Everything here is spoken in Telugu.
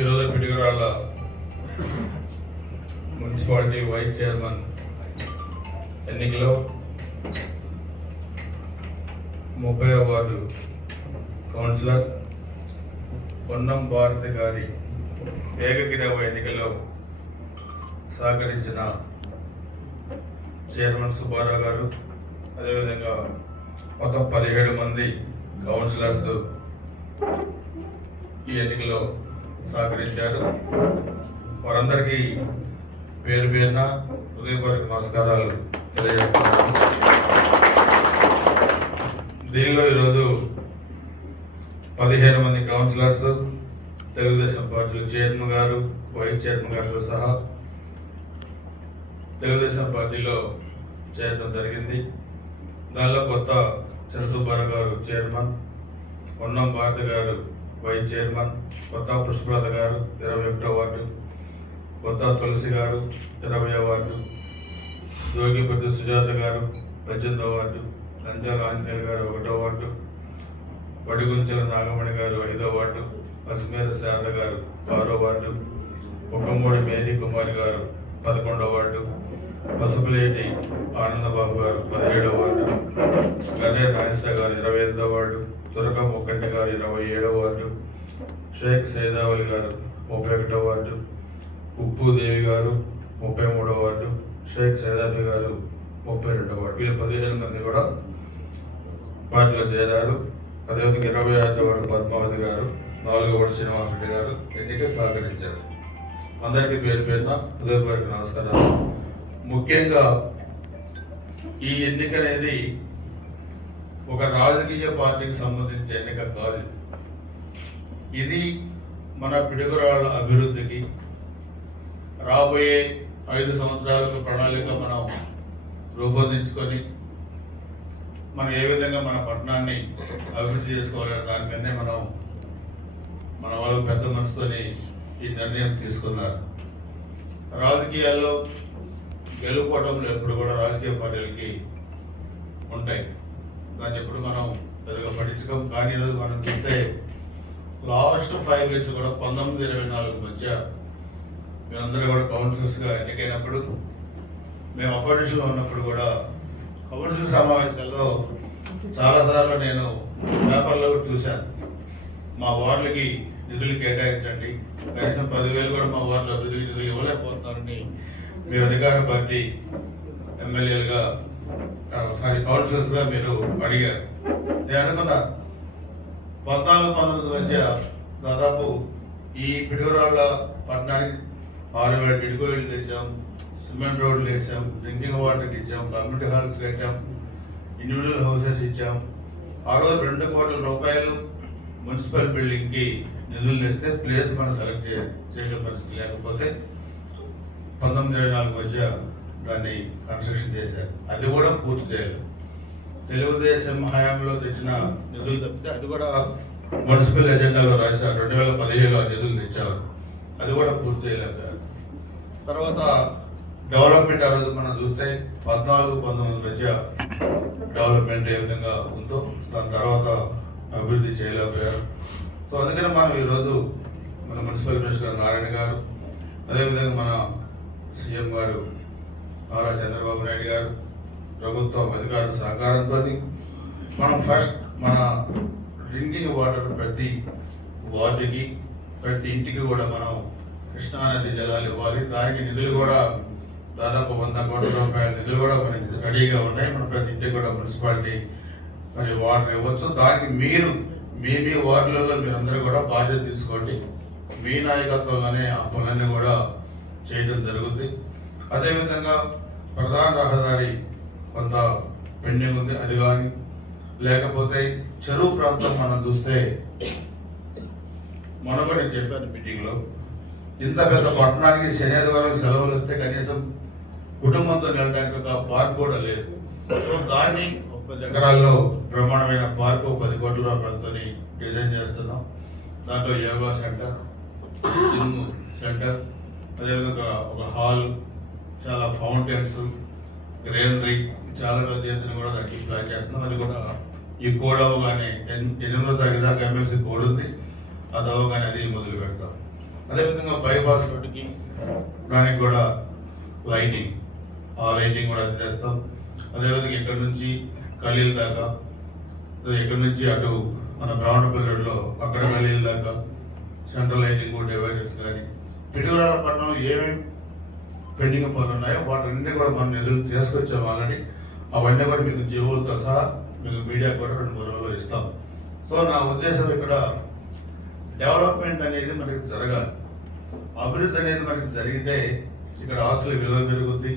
ఈరోజు పిడుగురాళ్ళ మున్సిపాలిటీ వైస్ చైర్మన్ ఎన్నికలో ముప్పై వార్డు కౌన్సిలర్ పొన్నం భారతి గారి ఏకగ్రీవ ఎన్నికలో సహకరించిన చైర్మన్ సుబ్బారావు గారు అదేవిధంగా మొత్తం పదిహేడు మంది కౌన్సిలర్స్ ఈ ఎన్నికలో సహకరించారు వారందరికీ పేరు పేరున హృదయపూర్వక నమస్కారాలు తెలియజేస్తున్నాను దీనిలో ఈరోజు పదిహేను మంది కౌన్సిలర్స్ తెలుగుదేశం పార్టీ చైర్మన్ గారు వైస్ చైర్మన్ గారితో సహా తెలుగుదేశం పార్టీలో చేరడం జరిగింది దానిలో కొత్త చంద్రసుబ్బారావు గారు చైర్మన్ పొన్నం భారతి గారు వైస్ చైర్మన్ కొత్త పుష్పలత గారు ఇరవై ఒకటో వార్డు కొత్త తులసి గారు ఇరవై వార్డు జోగిపతి సుజాత గారు పద్దెనిమిదో వార్డు నంజాల ఆంజనేయులు గారు ఒకటో వార్డు వడిగుంచెల నాగమణి గారు ఐదో వార్డు పసుమేర శారద గారు ఆరో వార్డు ఒకమూడి మేరీ కుమారి గారు పదకొండో వార్డు పసుపులేటి ఆనందబాబు గారు పదిహేడో ఐదవ వార్డు దుర్గా మొక్కంట గారు ఇరవై ఏడవ వార్డు షేక్ సైదావలి గారు ముప్పై ఒకటవ వార్డు ఉప్పు దేవి గారు ముప్పై మూడవ వార్డు షేక్ సైదాబి గారు ముప్పై రెండవ వార్డు వీళ్ళు పదిహేను మంది కూడా పార్టీలో చేరారు అదేవిధంగా ఇరవై ఐదవ వార్డు పద్మావతి గారు నాలుగవ వార్డు శ్రీనివాసరెడ్డి గారు ఎన్నిక సహకరించారు అందరికీ పేరు పేరున హృదయపూర్వక నమస్కారాలు ముఖ్యంగా ఈ ఎన్నిక అనేది ఒక రాజకీయ పార్టీకి సంబంధించిన ఎన్నిక కాదు ఇది మన పిడుగురాళ్ళ అభివృద్ధికి రాబోయే ఐదు సంవత్సరాలకు ప్రణాళిక మనం రూపొందించుకొని మనం ఏ విధంగా మన పట్టణాన్ని అభివృద్ధి చేసుకోవాలి దానికన్నే మనం మన వాళ్ళు పెద్ద మనసుతోని ఈ నిర్ణయం తీసుకున్నారు రాజకీయాల్లో గెలుపోవటంలో ఎప్పుడు కూడా రాజకీయ పార్టీలకి ఉంటాయి దాన్ని ఎప్పుడు మనం పెద్దగా పట్టించుకోం కానీ ఈరోజు మనం చూస్తే లాస్ట్ ఫైవ్ ఇయర్స్ కూడా పంతొమ్మిది ఇరవై నాలుగు మధ్య మేమందరూ కూడా కౌన్సిల్స్గా ఎన్నికైనప్పుడు మేము అపోజిషన్లో ఉన్నప్పుడు కూడా కౌన్సిల్ సమావేశాల్లో చాలాసార్లు నేను పేపర్లో కూడా చూశాను మా వార్డులకి నిధులు కేటాయించండి కనీసం పదివేలు కూడా మా వార్డులో అభివృద్ధికి నిధులు ఇవ్వలేకపోతున్నారని మీరు అధికార పార్టీ ఎమ్మెల్యేలుగా సారీ కౌన్సిలర్స్గా మీరు అడిగారు నేను పద్నాలుగు పంతొమ్మిది మధ్య దాదాపు ఈ పిడుగురాళ్ళ పట్టణానికి ఆరు వేల ఇడుకోయిలు తెచ్చాం సిమెంట్ రోడ్లు వేసాం డ్రింకింగ్ వాటర్కి ఇచ్చాం కమ్యూనిటీ హాల్స్ కట్టాం ఇండివిజువల్ హౌసెస్ ఇచ్చాం ఆ రోజు రెండు కోట్ల రూపాయలు మున్సిపల్ బిల్డింగ్కి నిధులు తెస్తే ప్లేస్ మనం సెలెక్ట్ చేసే పరిస్థితి లేకపోతే పంతొమ్మిది ఇరవై నాలుగు మధ్య దాన్ని కన్స్ట్రక్షన్ చేశారు అది కూడా పూర్తి చేయలేదు తెలుగుదేశం హయాంలో తెచ్చిన నిధులు తప్పితే అది కూడా మున్సిపల్ ఎజెండాలో రాశారు రెండు వేల పదిహేడులో నిధులు తెచ్చారు అది కూడా పూర్తి చేయలేకపోయారు తర్వాత డెవలప్మెంట్ ఆ రోజు మనం చూస్తే పద్నాలుగు పంతొమ్మిది మధ్య డెవలప్మెంట్ ఏ విధంగా ఉందో దాని తర్వాత అభివృద్ధి చేయలేకపోయారు సో అందుకని మనం ఈరోజు మన మున్సిపల్ మినిస్టర్ నారాయణ గారు అదేవిధంగా మన సీఎం గారు ఆరా చంద్రబాబు నాయుడు గారు ప్రభుత్వం అధికారుల సహకారంతో మనం ఫస్ట్ మన డ్రింకింగ్ వాటర్ ప్రతి వార్డుకి ప్రతి ఇంటికి కూడా మనం కృష్ణానది జలాలు ఇవ్వాలి దానికి నిధులు కూడా దాదాపు వంద కోట్ల రూపాయల నిధులు కూడా మనకి రెడీగా ఉన్నాయి మన ప్రతి ఇంటికి కూడా మున్సిపాలిటీ మరి వాటర్ ఇవ్వచ్చు దానికి మీరు మీ మీ వార్డులలో మీరందరూ కూడా బాధ్యత తీసుకోండి మీ నాయకత్వంలోనే ఆ పనులన్నీ కూడా చేయడం జరుగుతుంది అదేవిధంగా ప్రధాన రహదారి కొంత పెండింగ్ ఉంది అది కానీ లేకపోతే చెరువు ప్రాంతం మనం చూస్తే మనం కూడా చెప్పాను మీటింగ్లో ఇంత పెద్ద పట్టణానికి శనివారం సెలవులు వస్తే కనీసం కుటుంబంతో వెళ్ళడానికి ఒక పార్క్ కూడా లేదు దాన్ని ముప్పై ఎకరాల్లో బ్రహ్మాండమైన పార్కు పది కోట్ల రూపాయలతో డిజైన్ చేస్తున్నాం దాంట్లో యోగా సెంటర్ జిమ్ సెంటర్ అదేవిధంగా ఒక హాల్ చాలా ఫౌంటైన్స్ గ్రేనరీ చాలా పెద్ద ఎత్తున కూడా దానికి ఇంప్లాయ్ చేస్తున్నాం అది కూడా ఈ కోడ్ అవగానే ఎనిమిదో తారీఖు దాకా ఎంఎస్సి కోడ్ ఉంది అది అవగానే అది మొదలు పెడతాం అదేవిధంగా బైపాస్ రోడ్డుకి దానికి కూడా లైటింగ్ ఆ లైటింగ్ కూడా అది చేస్తాం అదేవిధంగా ఇక్కడ నుంచి ఖలీల్ దాకా ఇక్కడ నుంచి అటు మన బ్రాహ్మణపల్లి రోడ్లో అక్కడ ఖలీల్ దాకా సెంట్రల్ లైటింగ్ కూడా డివైడర్స్ కానీ పిడుగురాలపట్నంలో ఏమేమి పెండింగ్ పనులు ఉన్నాయో వాటన్నిటి కూడా మనం ఎదురు తీసుకొచ్చే వాళ్ళని అవన్నీ కూడా మీకు జీవోతో సహా మీకు మీడియా కూడా రెండు మూడు రోజులు ఇస్తాం సో నా ఉద్దేశం ఇక్కడ డెవలప్మెంట్ అనేది మనకి జరగాలి అభివృద్ధి అనేది మనకి జరిగితే ఇక్కడ ఆస్తుల విలువ పెరుగుద్ది